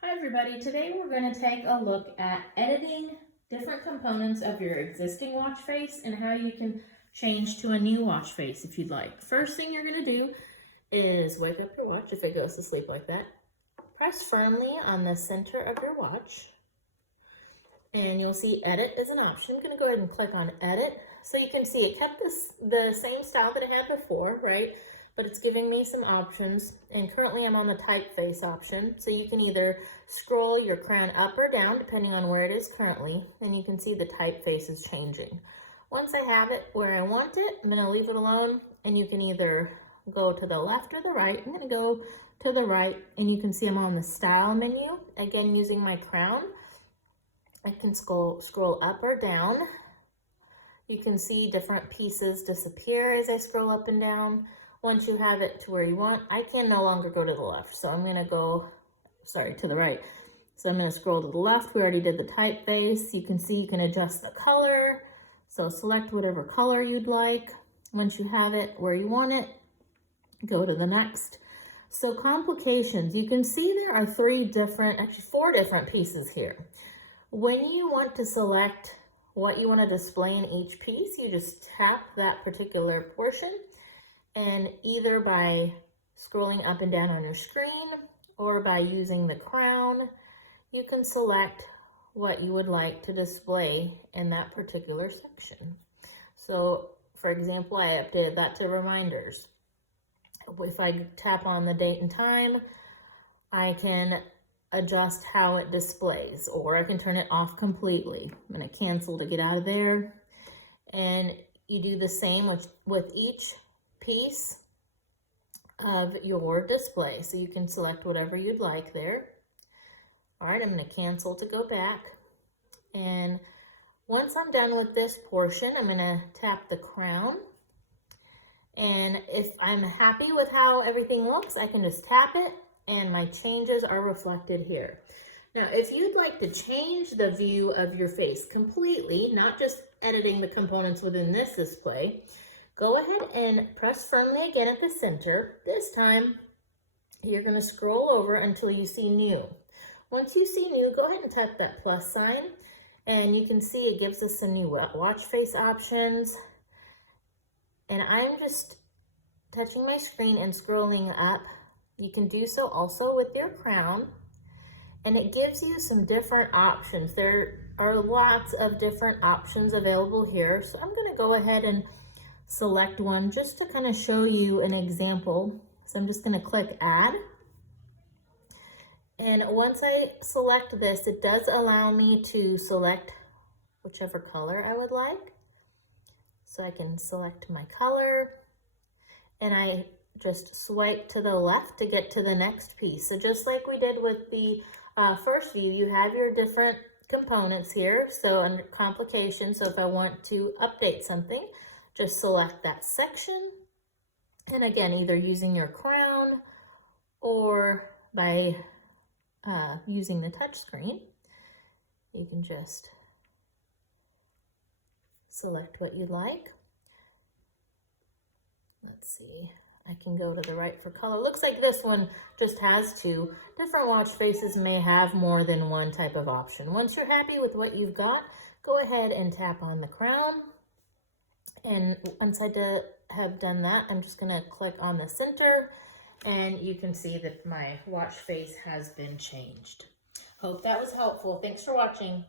Hi everybody, today we're going to take a look at editing different components of your existing watch face and how you can change to a new watch face if you'd like. First thing you're going to do is wake up your watch if it goes to sleep like that. Press firmly on the center of your watch and you'll see edit is an option. I'm going to go ahead and click on edit. So you can see it kept the same style that it had before, right? But it's giving me some options, and currently I'm on the typeface option. So you can either scroll your crown up or down depending on where it is currently, and you can see the typeface is changing. Once I have it where I want it, I'm going to leave it alone, and you can either go to the left or the right. I'm going to go to the right, and you can see I'm on the style menu. Again, using my crown, I can scroll up or down. You can see different pieces disappear as I scroll up and down. Once you have it to where you want, I can no longer go to the left. So I'm gonna go, to the right. So I'm gonna scroll to the left. We already did the typeface. You can see you can adjust the color. So select whatever color you'd like. Once you have it where you want it, go to the next. So complications, you can see there are four different pieces here. When you want to select what you want to display in each piece, you just tap that particular portion, and either by scrolling up and down on your screen or by using the crown, you can select what you would like to display in that particular section. So for example, I updated that to reminders. If I tap on the date and time, I can adjust how it displays, or I can turn it off completely. I'm going to cancel to get out of there. And you do the same with each piece of your display. So you can select whatever you'd like there. All right, I'm going to cancel to go back. And once I'm done with this portion, I'm going to tap the crown. And if I'm happy with how everything looks, I can just tap it and my changes are reflected here. Now, if you'd like to change the view of your face completely, not just editing the components within this display, go ahead and press firmly again at the center. This time, you're going to scroll over until you see new. Once you see new, go ahead and tap that plus sign, and you can see it gives us some new watch face options. And I'm just touching my screen and scrolling up. You can do so also with your crown, and it gives you some different options. There are lots of different options available here. So I'm going to go ahead and select one just to kind of show you an example. So I'm just going to click add. And once I select this, it does allow me to select whichever color I would like. So I can select my color, and I just swipe to the left to get to the next piece. So just like we did with the first view, you have your different components here. So under complications, so if I want to update something, just select that section. And again, either using your crown or by using the touch screen, you can just select what you'd like. Let's see. I can go to the right for color. Looks like this one just has two. Different watch faces may have more than one type of option. Once you're happy with what you've got, go ahead and tap on the crown. And once I have done that, I'm just going to click on the center, and you can see that my watch face has been changed. Hope that was helpful. Thanks for watching.